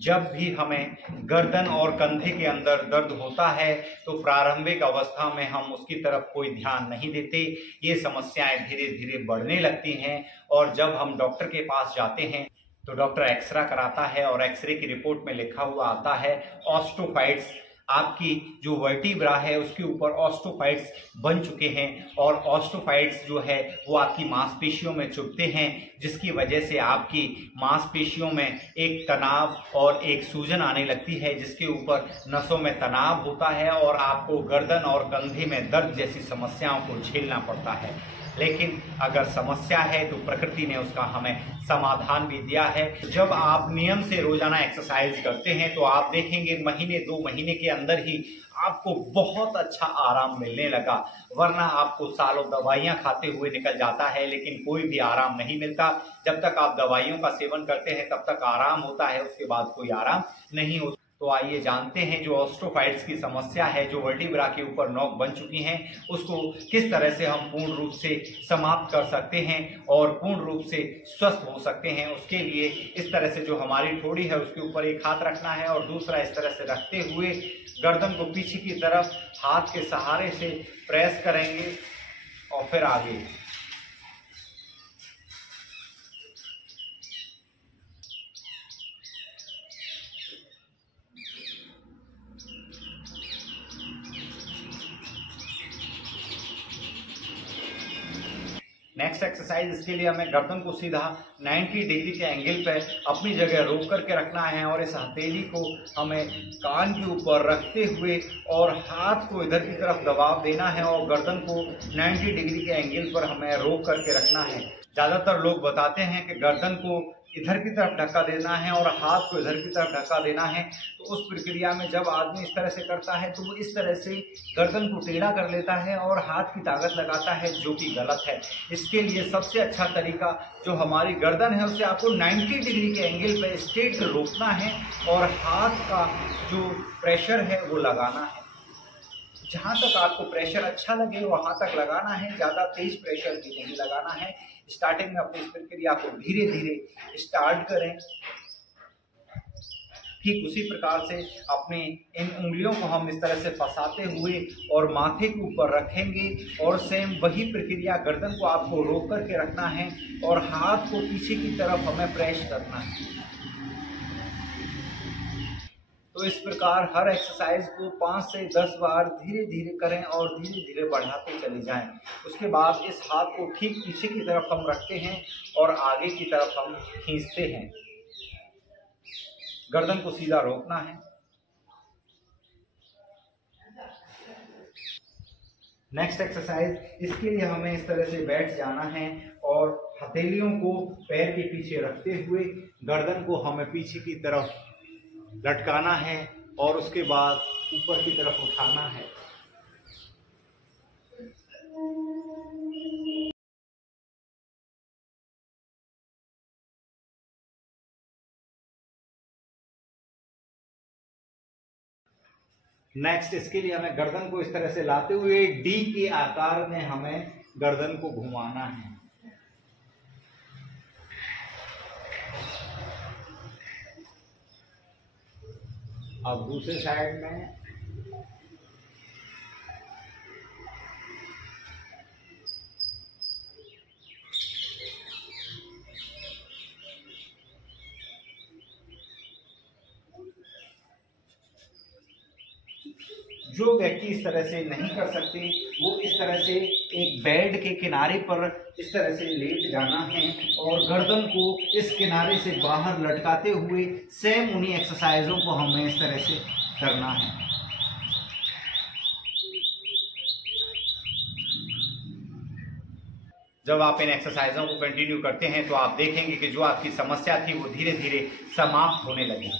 जब भी हमें गर्दन और कंधे के अंदर दर्द होता है तो प्रारंभिक अवस्था में हम उसकी तरफ कोई ध्यान नहीं देते। ये समस्याएं धीरे धीरे बढ़ने लगती हैं और जब हम डॉक्टर के पास जाते हैं तो डॉक्टर एक्सरे कराता है और एक्सरे की रिपोर्ट में लिखा हुआ आता है ऑस्टोफाइट्स। आपकी जो वर्टिब्रा है उसके ऊपर ऑस्टोफाइट्स बन चुके हैं और ऑस्टोफाइट्स जो है वो आपकी मांसपेशियों में चुभते हैं, जिसकी वजह से आपकी मांसपेशियों में एक तनाव और एक सूजन आने लगती है, जिसके ऊपर नसों में तनाव होता है और आपको गर्दन और कंधे में दर्द जैसी समस्याओं को झेलना पड़ता है। लेकिन अगर समस्या है तो प्रकृति ने उसका हमें समाधान भी दिया है। जब आप नियम से रोजाना एक्सरसाइज करते हैं तो आप देखेंगे महीने 2 महीने के अंदर ही आपको बहुत अच्छा आराम मिलने लगा। वरना आपको सालों दवाइयां खाते हुए निकल जाता है लेकिन कोई भी आराम नहीं मिलता। जब तक आप दवाइयों का सेवन करते हैं तब तक आराम होता है, उसके बाद कोई आराम नहीं होता। तो आइए जानते हैं जो ऑस्टोफाइट्स की समस्या है, जो वर्टिब्रा के ऊपर नोक बन चुकी हैं, उसको किस तरह से हम पूर्ण रूप से समाप्त कर सकते हैं और पूर्ण रूप से स्वस्थ हो सकते हैं। उसके लिए इस तरह से जो हमारी ठोड़ी है उसके ऊपर एक हाथ रखना है और दूसरा इस तरह से रखते हुए गर्दन को पीछे की तरफ हाथ के सहारे से प्रेस करेंगे और फिर आगे। नेक्स्ट एक्सरसाइज, इसके लिए हमें गर्दन को सीधा 90 डिग्री के एंगल पर अपनी जगह रोक करके रखना है और इस हथेली को हमें कान के ऊपर रखते हुए और हाथ को इधर की तरफ दबाव देना है और गर्दन को 90 डिग्री के एंगल पर हमें रोक करके रखना है। ज्यादातर लोग बताते हैं कि गर्दन को इधर की तरफ धक्का देना है और हाथ को इधर की तरफ धक्का देना है। तो उस प्रक्रिया में जब आदमी इस तरह से करता है तो वो इस तरह से गर्दन को टेढ़ा कर लेता है और हाथ की ताकत लगाता है, जो कि गलत है। इसके लिए सबसे अच्छा तरीका जो हमारी गर्दन है उसे आपको 90 डिग्री के एंगल पे स्ट्रेट रोकना है और हाथ का जो प्रेशर है वो लगाना है। जहाँ तक आपको प्रेशर अच्छा लगे वहाँ तक लगाना है, ज़्यादा तेज प्रेशर भी नहीं लगाना है। स्टार्टिंग में अपनी इस प्रक्रिया को धीरे धीरे स्टार्ट करें। ठीक उसी प्रकार से अपने इन उंगलियों को हम इस तरह से फंसाते हुए और माथे के ऊपर रखेंगे और सेम वही प्रक्रिया गर्दन को आपको रोक करके रखना है और हाथ को पीछे की तरफ हमें प्रेस करना है। तो इस प्रकार हर एक्सरसाइज को 5 से 10 बार धीरे धीरे करें और धीरे धीरे बढ़ाते चले जाएं। उसके बाद इस हाथ को ठीक पीछे की तरफ हम रखते हैं और आगे की तरफ हम खींचते हैं। गर्दन को सीधा रोकना है। नेक्स्ट एक्सरसाइज, इसके लिए हमें इस तरह से बैठ जाना है और हथेलियों को पैर के पीछे रखते हुए गर्दन को हमें पीछे की तरफ लटकाना है और उसके बाद ऊपर की तरफ उठाना है। नेक्स्ट, इसके लिए हमें गर्दन को इस तरह से लाते हुए डी के आकार में हमें गर्दन को घुमाना है। अब दूसरे साइड में जो व्यक्ति इस तरह से नहीं कर सकते वो इस तरह से एक बेड के किनारे पर इस तरह से लेट जाना है और गर्दन को इस किनारे से बाहर लटकाते हुए सेम उन्हीं एक्सरसाइजों को हमें इस तरह से करना है। जब आप इन एक्सरसाइजों को कंटिन्यू करते हैं तो आप देखेंगे कि जो आपकी समस्या थी वो धीरे धीरे समाप्त होने लगी।